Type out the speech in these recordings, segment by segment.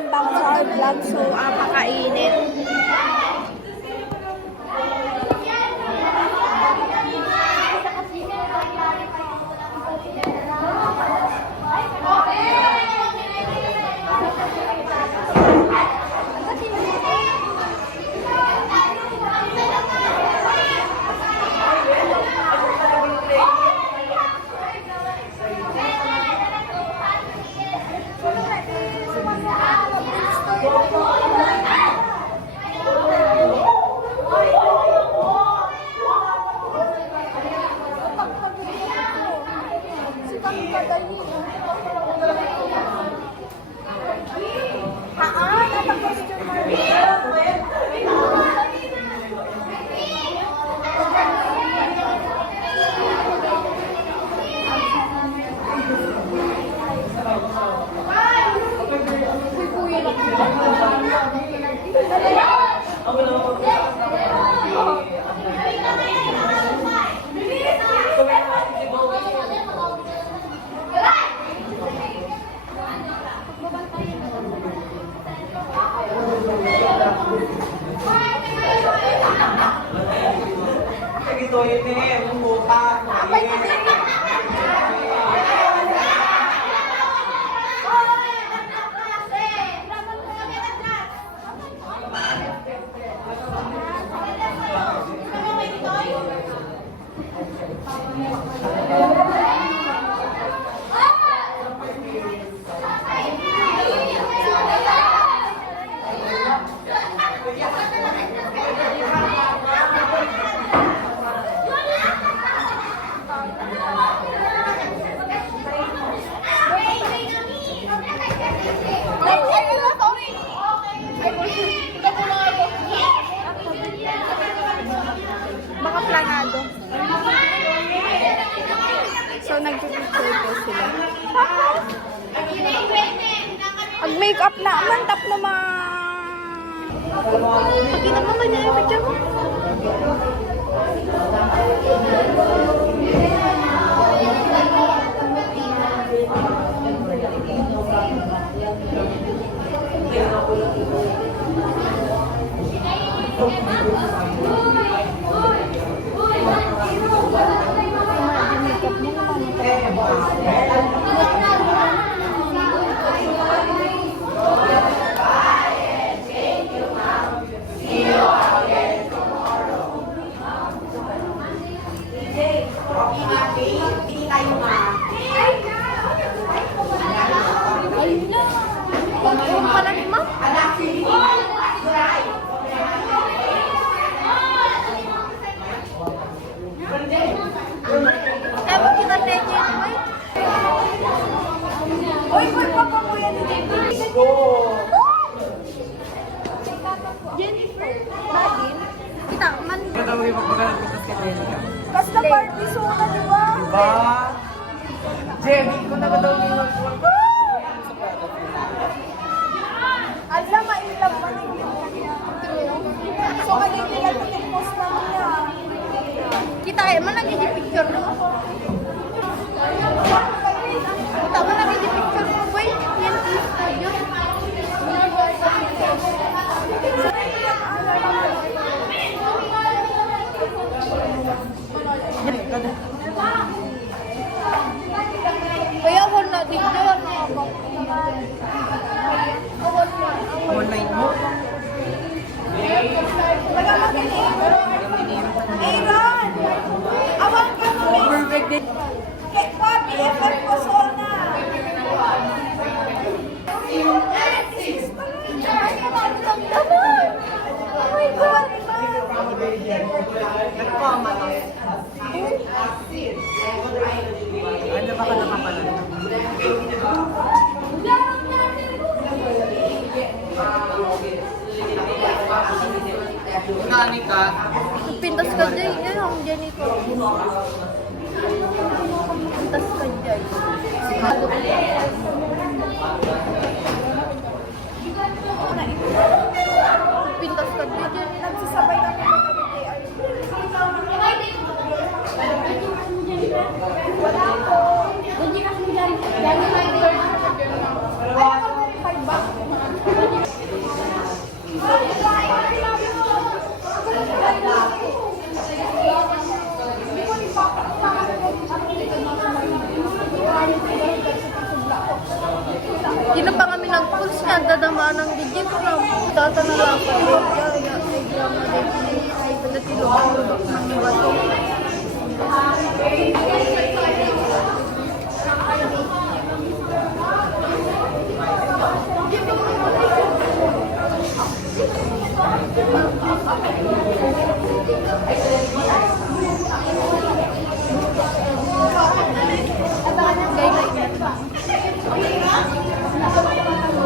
welcome back to our vlog. So, pakainit. Ito yun eh, yung mukha. Baka planado. So, nag-picture ko sila. Mag-makeup na. Mantap naman. Pakita mo ba niya yung picture mo? Basta party sona, di ba? Diba? Jenny, ko na daw yung Alam, mailang man yung niya. So, kanina nila post naman niya. Kita kayo, man lagi yung picture mo. Kita man lagi yung picture mo. Boy, yan yun. Kaya ako na dito. online mo. Aaron! Awang ka mo! Perfect din. Kaya pa, BFF ko sona! Oh my God! Nagpama lang. Ano ba ka nakapanood? Nani ka? Pintas ka dyan. Yan ang dyan ito. Pintas ka dyan. Pintas ka dyan. Nagsasabay na kami kay wala ko. Hindi kasi dyan. Dyan yung lighter. Ay, ako na rin 5 bucks. nagpuls nga, dadama ng digit na. Tata na lang po. Kaya, medyo madali. Ay, padatilo ang lubak ng bato.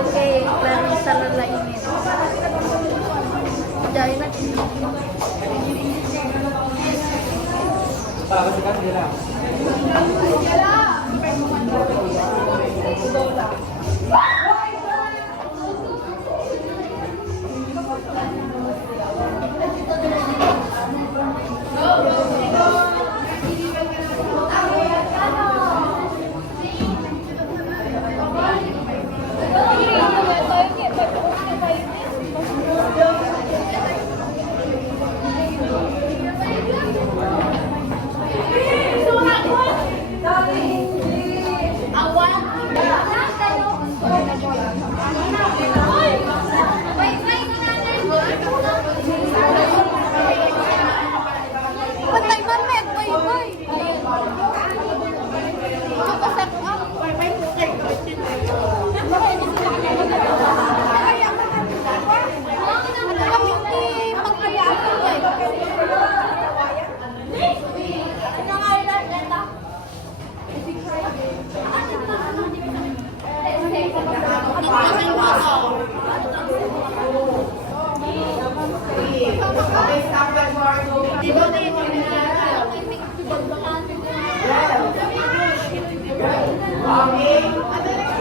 Okay, laro sa lalaingin. Dahil na. Para kasi kasi nila. Patay man, Meg. Boy, boy. Kapasak up.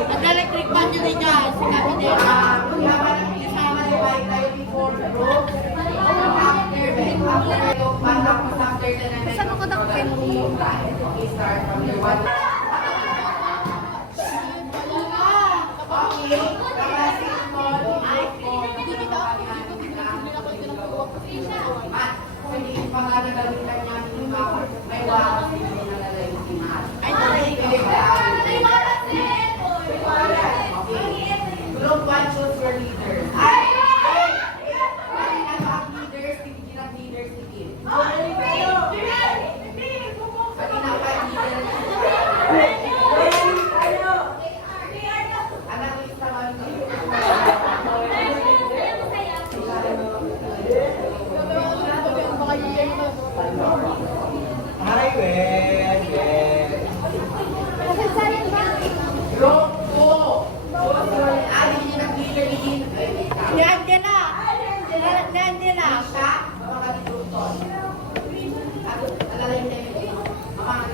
Nag-electric pan yun eh dyan, si Kapitera. Saan ako nakapin? Group 1 choose your leaders. Leaders, sige. Hi, Wen. Group 2. Nandiyan na. Nandiyan na. Siya, mga group 2. Alalay niya yun.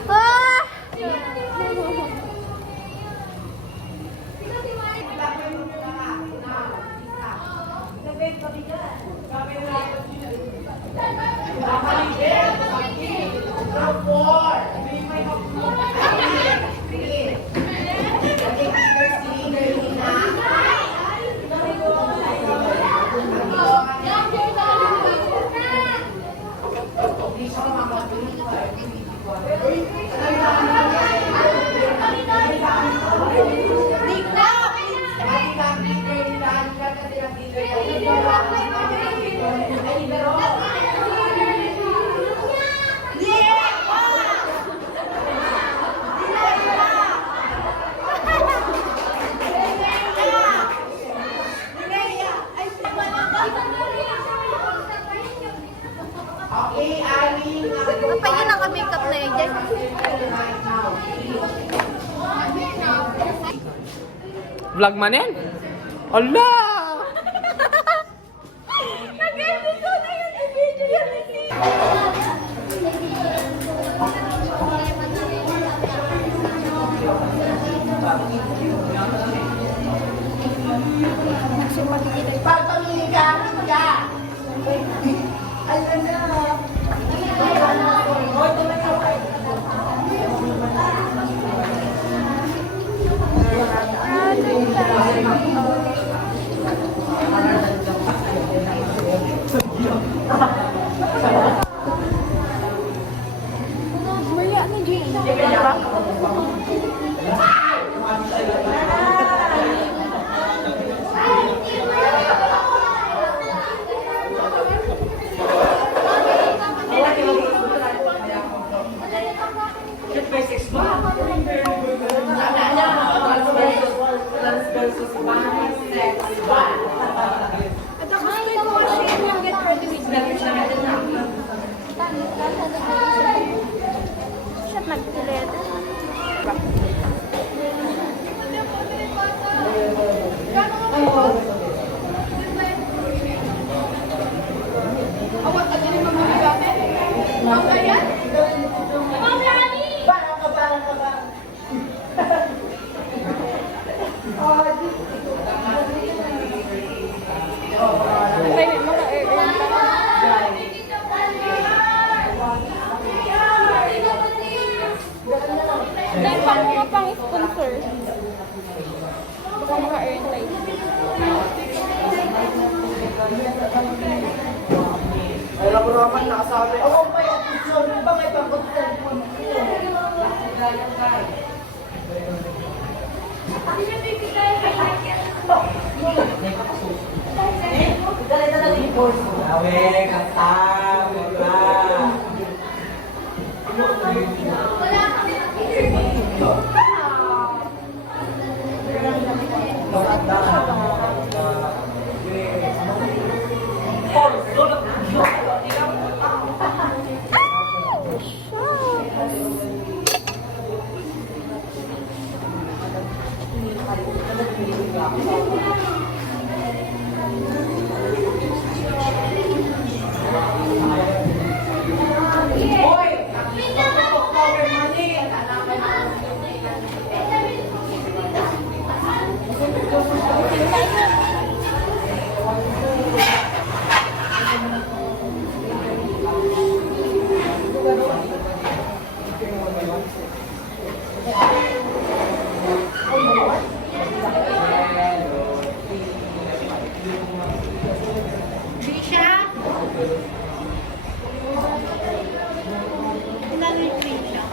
Ah! Okay, Ali. Apa yun naka-makeup na yan dyan? Vlog man yan? Ala! Nag-episode na yun si video yan. Pagpamili ka, ka. Alam na. Maya ni Jane. versus bisexual. At ako gusto ko kasi yung get ready with me. Siya nag-letter. Awat ka din yung mga gamit? Ang kaya? Ma'am Lani! Parang ka. May mga Dahil pang mga pang-sponsor. Baka maka-earn tayo. Ay, labo naman nakasabi. Oo, may option. Ba may pang-content mo? Awek, ang tama ka. Trisha? Ilan yung Trisha?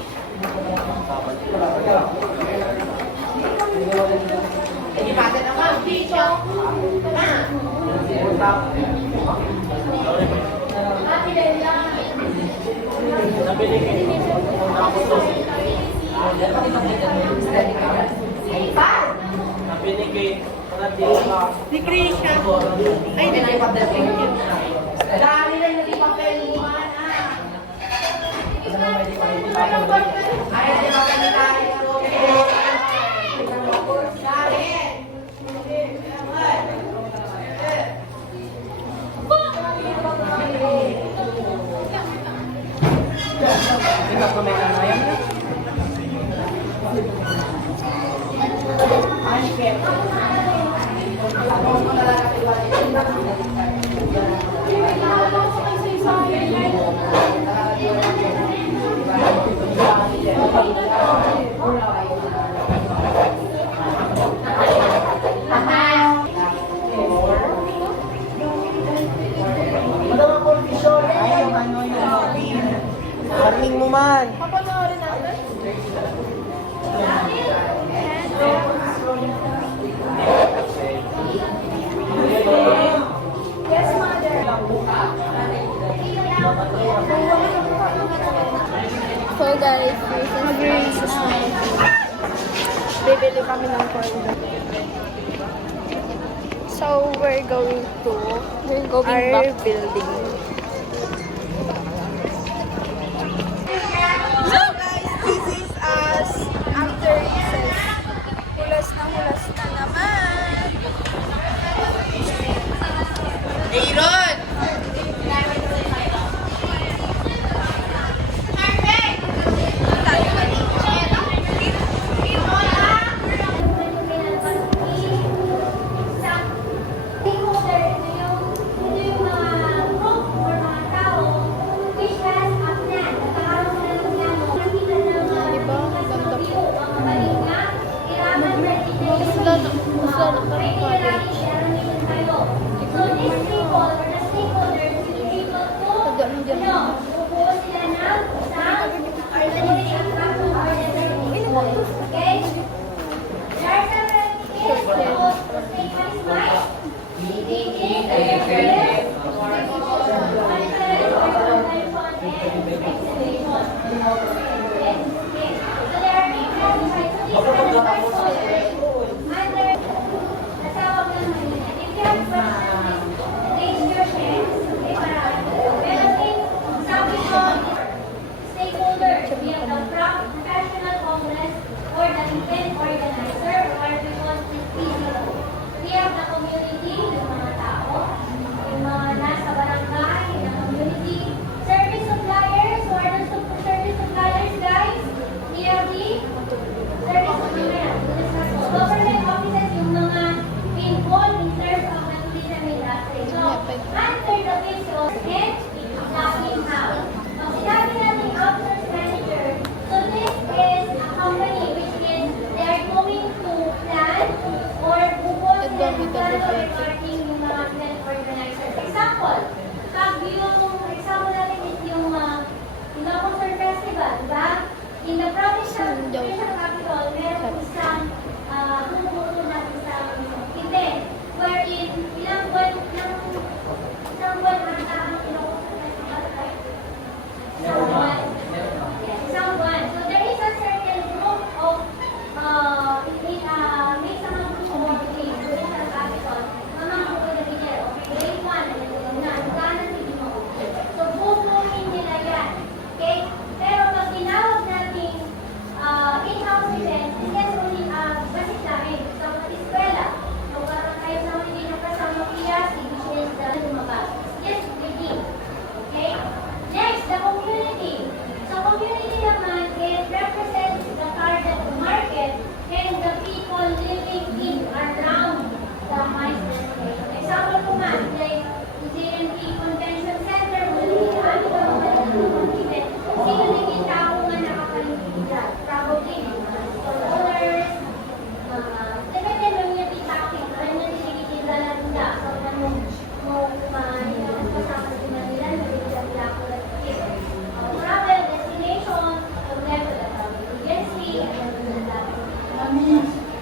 Hindi pa din ako. Trisha? Si Krisha. Ay, hindi pa din. Dali lang yung papel mo, ay, hindi pa din tayo. Warning mo man. Papanoorin natin. Yes, mother. So guys, recess na. Bibili kami ng corn dog. So we're going our back. Building. So guys, this is us after recess. Hulas na naman. Aaron! Diba? Ganda po. Masla na kami college. Taga nung dyan. Under the visual and locking house. Ang sinabi natin outsource manager, so this is a company which is they are going to plan or bukod na yung regarding yung mga event organizers. Example, pag yung example natin is yung Ilocos Festival, diba? In the provincial capital, meron isang bumubuto na isang event wherein ilang buwan ang tamang Ilocos Festival, right? Isang buwan. Yes, isang buwan. So there is a certain group of may sa mga group of provincial capital, mga grupo na bigyan. Okay, grade 1, gano'n hindi mo. So bubuhin nila yan. Okay? Pero pag tinawag natin in-house event, this is only basis namin sa mga eskwela. So parang kayo sa mga hindi nakasama PRC, which is lumabas. Yes, ready. Okay? Next, the community. So community naman, it represents the target market and the people living in around the Maestros Place. Example po nga, like GNP Convention Center, Malilihan, sino naging tao nga nakakalimit dyan? Probably, mga store owners, depende mo yung titapin, ano yung sinigitila na nila. So, ano mo kasama si Manila, nabigyan nila ako ng travel, destination, level of agency,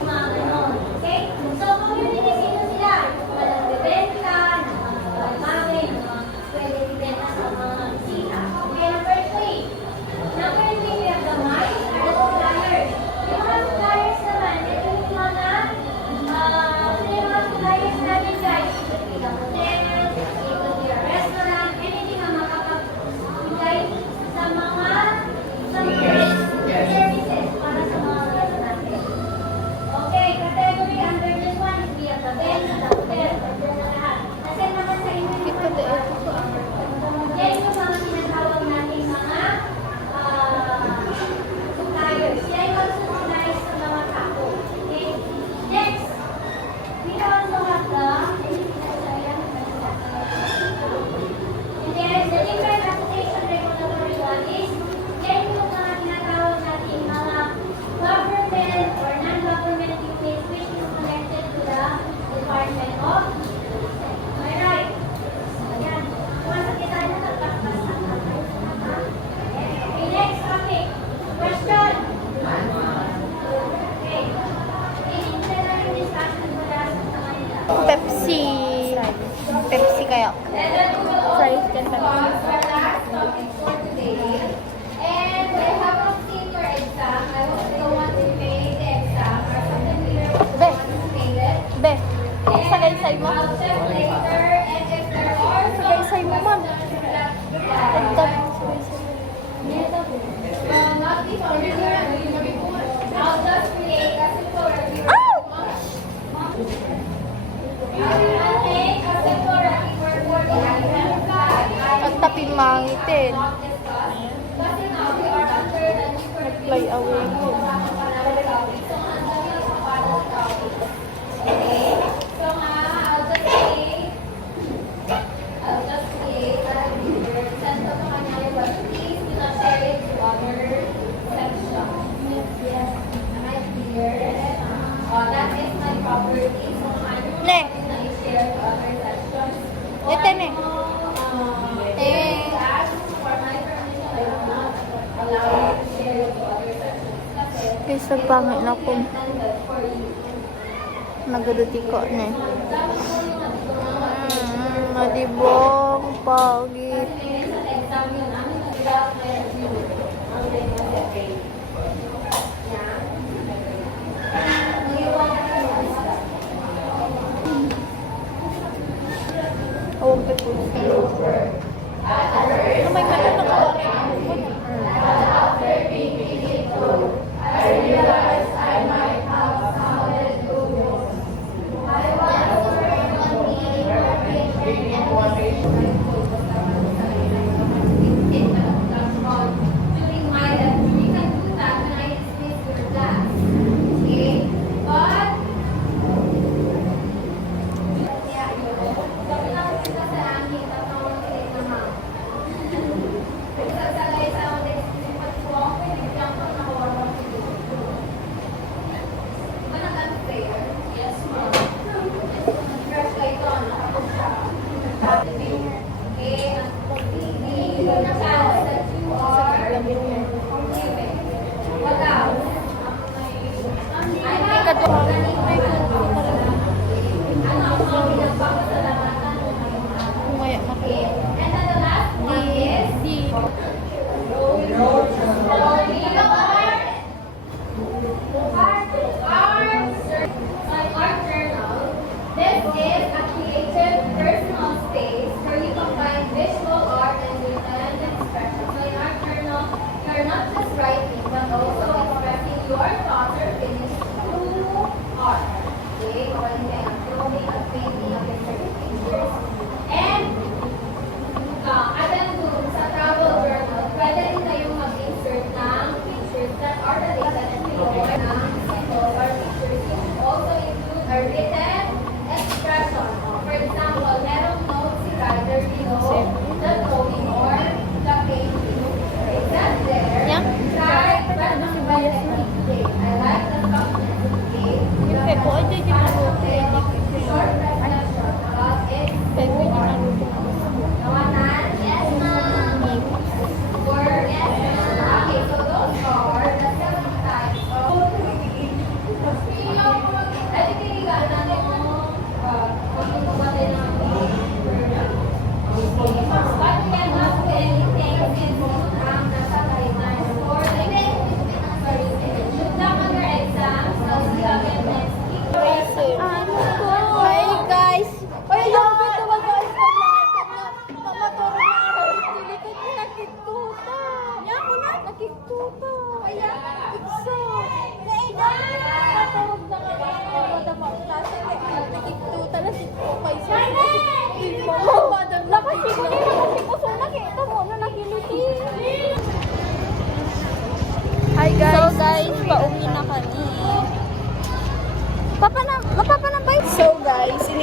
mga ganon. Okay? So, community, sino sila? Walang bibenta, nagmamagay, pwede bibenta sa mga bisita. Okay, number 3. Number 3, we have the mice or the suppliers. Yung mga suppliers naman, ito yung mga suppliers natin guys. It could be the hotel, it could be a restaurant, anything na makakabigay sa mga services para sa mga guests natin. Okay, category under this one is we have the venue, the hotel, the lahat. Kasi naman sa inyo, yan yung mga tinatawag natin mga suppliers. Yan yung suppliers sa mga tao. Okay? Next, we also have and then the different application regulatory bodies. Yan yung mga tinatawag natin mga government or non-government units which is connected to the Department of Am I right? Ayan. Pumasok tayo na nagpapasok. Okay, next topic. Question. Okay. Ini na yung discussion mula sa kanila. Pepsi. Pepsi kaya. Fries and Pepsi. Last topic for today. And I have not seen your exam. I was the one who made the exam. Or something here was the Be. one who made it. Be, sagay-say mo. I'll check later, and if there are some Sagay-say mo, ma'am. Tagtag. not before, I'll just create a simple review. Ow! You will make a simple review report that you have got. Ang taping mangitin. Not discuss. Kasi now we are under the new Fly away. Okay. So I'll just create a review. Send to kanya yung web. Please do not share it to other sections. Yes. Am I clear? That is my property. So I'm Ne. going to share to other sections. Ito ne. Ask for my permission. I will not allow you to share it to other sections. Kasi Guys, nagpangit na ko. intended for you. Nagaduti ko na. Madibong, pagi. Awag ka po. Ano may kanan na ko? During my lecture, you can do that when I dismiss your class. Okay? But, yeah,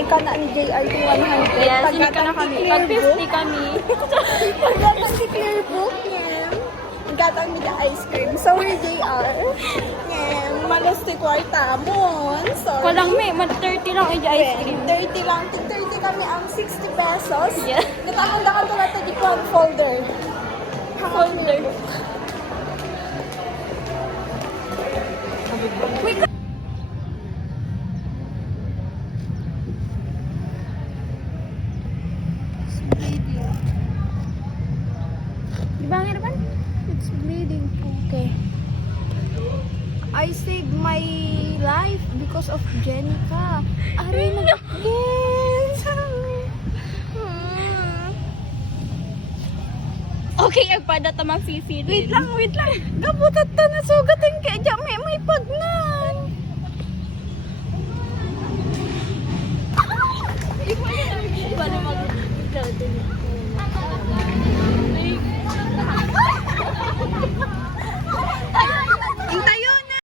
ka na ni JR to 100. Yes, Pag hindi ka na kami. clear Pag book, 50 kami. pag si clear book, yan. Gatang nila ice cream. Sorry, JR. Yan. Malos ti kwarta mo. Sorry. Walang may, 30 lang ay ice cream. 30 lang. 30 kami ang 60 pesos. Yeah. Natakanda ka tulad na di folder. Folder. Di ba ang hirapan? It's bleeding. Okay. I saved my life because of Jenica. Aray na. Yes. Okay, agpada tamang sisilin. Wait lang. Gabutat ta na sugat yung kaya may pagnan.